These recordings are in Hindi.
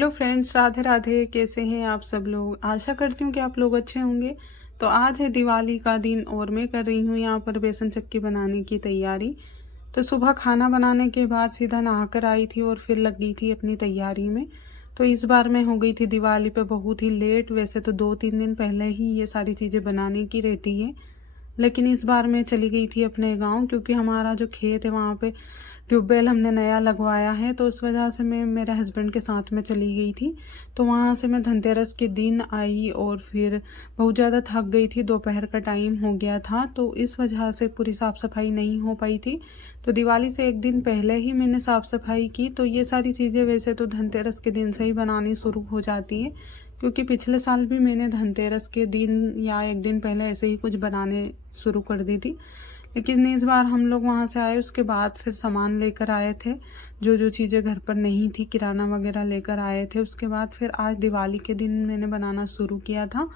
Hello friends, Radhe Radhe. कैसे हैं आप सब लोग? आशा करती हूँ कि आप लोग अच्छे होंगे। तो आज है दिवाली का दिन और मैं कर रही हूँ यहाँ पर बेसन चक्की बनाने की तैयारी। तो सुबह खाना बनाने के बाद सीधा नहाकर आई थी और फिर लग गई थी अपनी तैयारी में। तो इस बार मैं हो गई थी दिवाली पे बहुत ही लेट। वैसे तो 2-3 दिन पहले ही ये सारी चीज़ें बनाने की रहती है, लेकिन इस बार मैं चली गई थी अपने गांव, क्योंकि हमारा जो खेत है वहाँ पे ट्यूबवेल हमने नया लगवाया है। तो उस वजह से मैं मेरे हस्बैंड के साथ में चली गई थी। तो वहाँ से मैं धनतेरस के दिन आई और फिर बहुत ज़्यादा थक गई थी, दोपहर का टाइम हो गया था, तो इस वजह से पूरी साफ़ सफाई नहीं हो पाई थी। तो दिवाली से एक दिन पहले ही मैंने साफ़ सफाई की। तो ये सारी चीज़ें वैसे तो धनतेरस के दिन से ही बनानी शुरू हो जाती है, क्योंकि पिछले साल भी मैंने धनतेरस के दिन या एक दिन पहले ऐसे ही कुछ बनाने शुरू कर दी थी। लेकिन इस बार हम लोग वहाँ से आए, उसके बाद फिर सामान लेकर आए थे, जो जो चीज़ें घर पर नहीं थी, किराना वगैरह लेकर आए थे। उसके बाद फिर आज दिवाली के दिन मैंने बनाना शुरू किया था।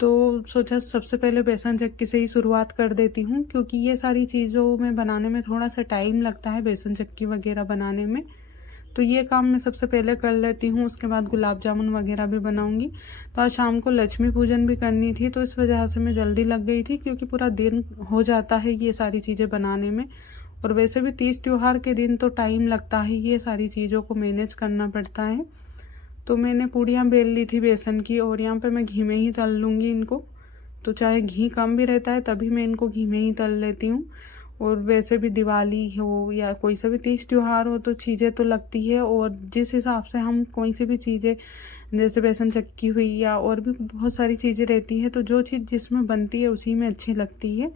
तो सोचा सबसे पहले बेसन चक्की से ही शुरुआत कर देती हूँ, क्योंकि ये सारी चीज़ों में बनाने में थोड़ा सा टाइम लगता है, बेसन चक्की वगैरह बनाने में। तो ये काम मैं सबसे पहले कर लेती हूँ, उसके बाद गुलाब जामुन वगैरह भी बनाऊंगी। तो आज शाम को लक्ष्मी पूजन भी करनी थी, तो इस वजह से मैं जल्दी लग गई थी, क्योंकि पूरा दिन हो जाता है ये सारी चीज़ें बनाने में। और वैसे भी तीज त्योहार के दिन तो टाइम लगता है, ये सारी चीज़ों को मैनेज करना पड़ता है। तो मैंने पूड़ियाँ बेल ली थी बेसन की, और यहाँ पर मैं घी में ही तल लूँगी इनको। तो चाहे घी कम भी रहता है तभी मैं इनको घी में ही तल लेती हूँ। और वैसे भी दिवाली हो या कोई सा भी तीज त्योहार हो तो चीज़ें तो लगती है, और जिस हिसाब से हम कोई सी भी चीज़ें जैसे बेसन चक्की हुई या और भी बहुत सारी चीज़ें रहती है, तो जो चीज़ जिसमें बनती है उसी में अच्छी लगती है।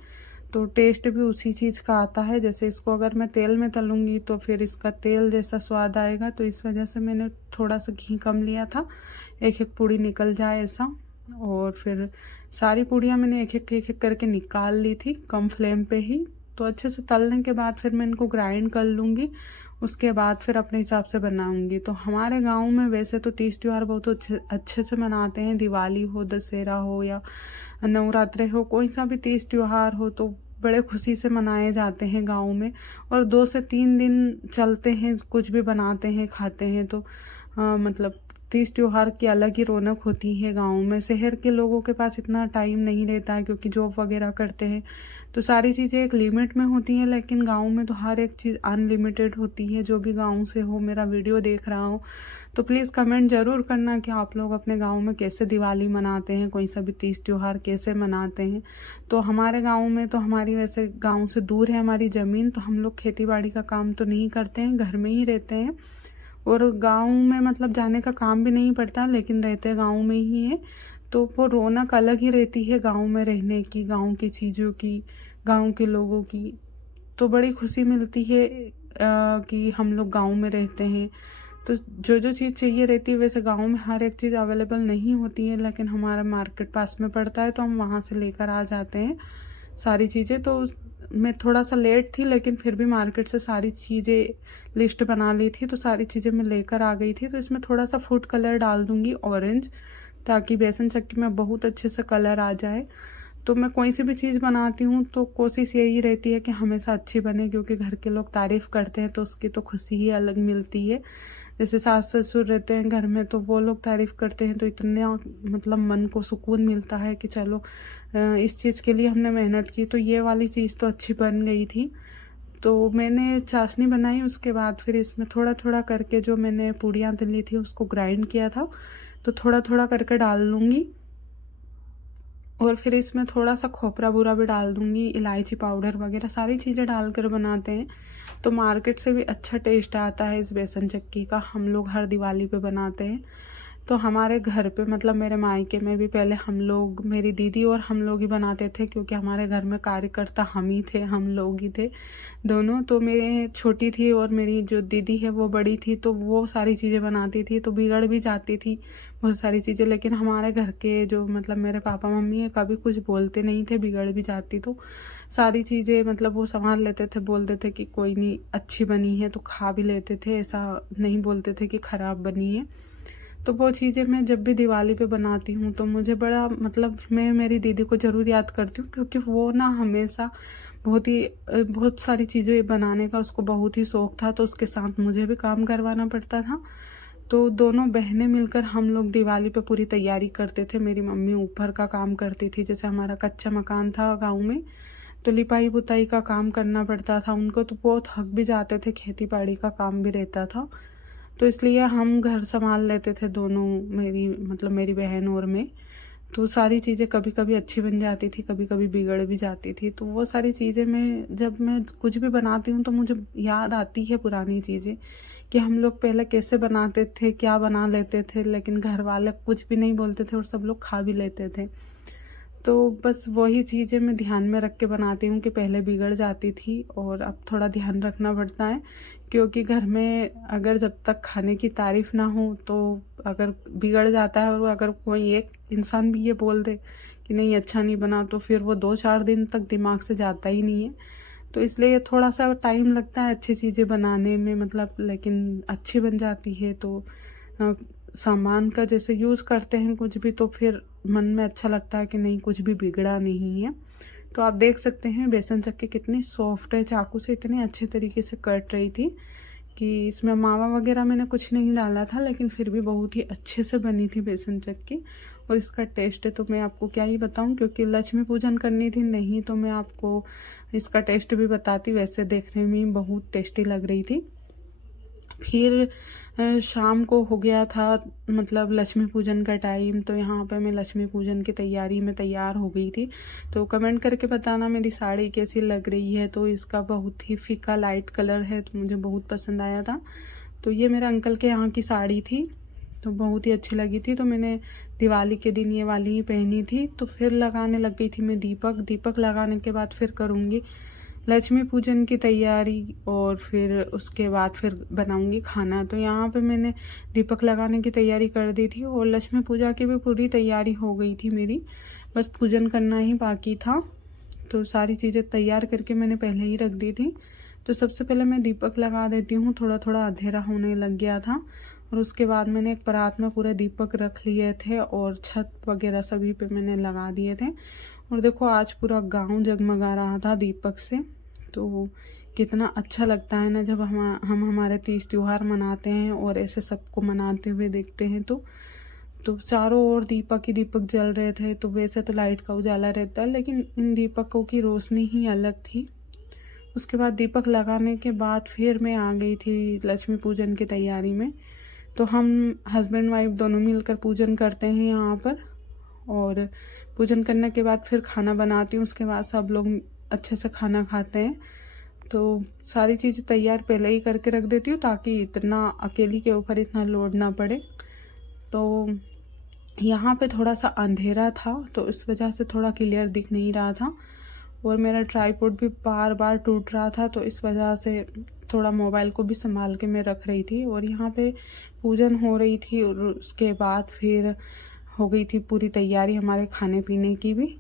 तो टेस्ट भी उसी चीज़ का आता है। जैसे इसको अगर मैं तेल में तलूँगी तो फिर इसका तेल जैसा स्वाद आएगा, तो इस वजह से मैंने थोड़ा सा घी कम लिया था, एक एक पूड़ी निकल जाए ऐसा। और फिर सारी पूड़ियाँ मैंने एक एक करके निकाल ली थी कम फ्लेम पे ही। तो अच्छे से तलने के बाद फिर मैं इनको ग्राइंड कर लूँगी, उसके बाद फिर अपने हिसाब से बनाऊँगी। तो हमारे गांव में वैसे तो तीज त्यौहार बहुत अच्छे से मनाते हैं। दिवाली हो, दशहरा हो या नवरात्रे हो, कोई सा भी तीज त्यौहार हो तो बड़े खुशी से मनाए जाते हैं गाँव में। और 2 से 3 दिन चलते हैं, कुछ भी बनाते हैं, खाते हैं। तो मतलब तीज त्योहार की अलग ही रौनक होती है गाँव में। शहर के लोगों के पास इतना टाइम नहीं रहता है, क्योंकि जॉब वगैरह करते हैं, तो सारी चीज़ें एक लिमिट में होती हैं। लेकिन गाँव में तो हर एक चीज़ अनलिमिटेड होती है। जो भी गाँव से हो, मेरा वीडियो देख रहा हो, तो प्लीज़ कमेंट ज़रूर करना कि आप लोग अपने गाँव में कैसे दिवाली मनाते हैं, कोई सा भी तीज त्योहार कैसे मनाते हैं। तो हमारे गाँव में तो हमारी वैसे गाँव से दूर है हमारी ज़मीन, तो हम लोग खेती बाड़ी का काम तो नहीं करते हैं, घर में ही रहते हैं। और गाँव में मतलब जाने का काम भी नहीं पड़ता, लेकिन रहते गाँव में ही है। तो वो रौनक अलग ही रहती है गाँव में रहने की, गाँव की चीज़ों की, गाँव के लोगों की। तो बड़ी खुशी मिलती है कि हम लोग गाँव में रहते हैं। तो जो जो चीज़ चाहिए रहती है, वैसे गाँव में हर एक चीज़ अवेलेबल नहीं होती है, लेकिन हमारा मार्केट पास में पड़ता है, तो हम वहाँ से लेकर आ जाते हैं सारी चीज़ें। तो मैं थोड़ा सा लेट थी, लेकिन फिर भी मार्केट से सारी चीज़ें लिस्ट बना ली थी, तो सारी चीज़ें मैं लेकर आ गई थी। तो इसमें थोड़ा सा फूड कलर डाल दूँगी ऑरेंज, ताकि बेसन चक्की में बहुत अच्छे से कलर आ जाए। तो मैं कोई सी भी चीज़ बनाती हूँ तो कोशिश यही रहती है कि हमेशा अच्छी बने, क्योंकि घर के लोग तारीफ़ करते हैं तो उसकी तो खुशी ही अलग मिलती है। जैसे सास ससुर रहते हैं घर में, तो वो लोग तारीफ़ करते हैं तो इतना मतलब मन को सुकून मिलता है कि चलो इस चीज़ के लिए हमने मेहनत की, तो ये वाली चीज़ तो अच्छी बन गई थी। तो मैंने चाशनी बनाई, उसके बाद फिर इसमें थोड़ा थोड़ा करके जो मैंने पूड़ियाँ तली थी उसको ग्राइंड किया था, तो थोड़ा थोड़ा करके डाल लूँगी। और फिर इसमें थोड़ा सा खोपरा बूरा भी डाल दूँगी, इलायची पाउडर वगैरह सारी चीज़ें डालकर बनाते हैं। तो मार्केट से भी अच्छा टेस्ट आता है इस बेसन चक्की का। हम लोग हर दिवाली पे बनाते हैं। तो हमारे घर पे मतलब मेरे मायके में भी पहले हम लोग, मेरी दीदी और हम लोग ही बनाते थे, क्योंकि हमारे घर में कार्यकर्ता हम ही थे, हम लोग ही थे दोनों। तो मैं छोटी थी और मेरी जो दीदी है वो बड़ी थी, तो वो सारी चीज़ें बनाती थी, तो बिगड़ भी जाती थी बहुत सारी चीज़ें। लेकिन हमारे घर के जो मतलब मेरे पापा मम्मी है कभी कुछ बोलते नहीं थे, बिगड़ भी जाती तो सारी चीज़ें मतलब वो संभाल लेते थे, बोलते थे कि कोई नहीं अच्छी बनी है, तो खा भी लेते थे, ऐसा नहीं बोलते थे कि ख़राब बनी है। तो वो चीज़ें मैं जब भी दिवाली पे बनाती हूँ तो मुझे बड़ा मतलब मैं मेरी दीदी को ज़रूर याद करती हूँ, क्योंकि वो ना हमेशा बहुत सारी चीज़ें बनाने का उसको बहुत ही शौक़ था, तो उसके साथ मुझे भी काम करवाना पड़ता था। तो दोनों बहनें मिलकर हम लोग दिवाली पे पूरी तैयारी करते थे। मेरी मम्मी ऊपर का काम करती थी, जैसे हमारा कच्चा मकान था गाँव में, तो लिपाई पुताई का काम करना पड़ता था उनको, तो बहुत थक भी जाते थे, खेती बाड़ी का काम भी रहता था, तो इसलिए हम घर संभाल लेते थे दोनों, मेरी बहन और मैं। तो सारी चीज़ें कभी कभी अच्छी बन जाती थी, कभी कभी बिगड़ भी जाती थी। तो वो सारी चीज़ें जब मैं कुछ भी बनाती हूँ तो मुझे याद आती है पुरानी चीज़ें, कि हम लोग पहले कैसे बनाते थे, क्या बना लेते थे, लेकिन घर वाले कुछ भी नहीं बोलते थे और सब लोग खा भी लेते थे। तो बस वही चीज़ें मैं ध्यान में रख के बनाती हूँ कि पहले बिगड़ जाती थी और अब थोड़ा ध्यान रखना पड़ता है, क्योंकि घर में अगर जब तक खाने की तारीफ़ ना हो, तो अगर बिगड़ जाता है और अगर कोई एक इंसान भी ये बोल दे कि नहीं अच्छा नहीं बना, तो फिर वो 2-4 दिन तक दिमाग से जाता ही नहीं है। तो इसलिए थोड़ा सा टाइम लगता है अच्छी चीज़ें बनाने में, लेकिन अच्छी बन जाती है। तो सामान का जैसे यूज़ करते हैं कुछ भी, तो फिर मन में अच्छा लगता है कि नहीं कुछ भी बिगड़ा नहीं है। तो आप देख सकते हैं बेसन चक्की कितनी सॉफ्ट है, चाकू से इतने अच्छे तरीके से कट रही थी कि इसमें मावा वगैरह मैंने कुछ नहीं डाला था, लेकिन फिर भी बहुत ही अच्छे से बनी थी बेसन चक्की। और इसका टेस्ट है तो मैं आपको क्या ही बताऊं, क्योंकि लक्ष्मी पूजन करनी थी, नहीं तो मैं आपको इसका टेस्ट भी बताती। वैसे देखने में बहुत टेस्टी लग रही थी। फिर शाम को हो गया था, लक्ष्मी पूजन का टाइम, तो यहाँ पे मैं लक्ष्मी पूजन की तैयारी में तैयार हो गई थी। तो कमेंट करके बताना मेरी साड़ी कैसी लग रही है। तो इसका बहुत ही फीका लाइट कलर है, तो मुझे बहुत पसंद आया था। तो ये मेरे अंकल के यहाँ की साड़ी थी, तो बहुत ही अच्छी लगी थी, तो मैंने दिवाली के दिन ये वाली ही पहनी थी। तो फिर लगाने लग गई थी मैं दीपक लगाने के बाद फिर करूँगी लक्ष्मी पूजन की तैयारी, और फिर उसके बाद फिर बनाऊंगी खाना। तो यहाँ पे मैंने दीपक लगाने की तैयारी कर दी थी और लक्ष्मी पूजा की भी पूरी तैयारी हो गई थी मेरी, बस पूजन करना ही बाकी था। तो सारी चीज़ें तैयार करके मैंने पहले ही रख दी थी। तो सबसे पहले मैं दीपक लगा देती हूँ, थोड़ा थोड़ा अंधेरा होने लग गया था, और उसके बाद मैंने एक परात में पूरे दीपक रख लिए थे और छत वगैरह सभी पे मैंने लगा दिए थे। और देखो आज पूरा गांव जगमगा रहा था दीपक से। तो कितना अच्छा लगता है ना जब हम हमारे तीज त्योहार मनाते हैं और ऐसे सबको मनाते हुए देखते हैं। तो चारों ओर दीपक ही दीपक जल रहे थे। तो वैसे तो लाइट का उजाला रहता है, लेकिन इन दीपकों की रोशनी ही अलग थी। उसके बाद दीपक लगाने के बाद फिर मैं आ गई थी लक्ष्मी पूजन की तैयारी में। तो हम हस्बैंड वाइफ दोनों मिलकर पूजन करते हैं यहाँ पर, और पूजन करने के बाद फिर खाना बनाती हूँ। उसके बाद सब लोग अच्छे से खाना खाते हैं। तो सारी चीज़ें तैयार पहले ही करके रख देती हूँ, ताकि इतना अकेली के ऊपर इतना लोड ना पड़े। तो यहाँ पे थोड़ा सा अंधेरा था, तो इस वजह से थोड़ा क्लियर दिख नहीं रहा था, और मेरा ट्राइपॉड भी बार बार टूट रहा था, तो इस वजह से थोड़ा मोबाइल को भी संभाल के मैं रख रही थी। और यहाँ पे पूजन हो रही थी, और उसके बाद फिर हो गई थी पूरी तैयारी हमारे खाने पीने की भी।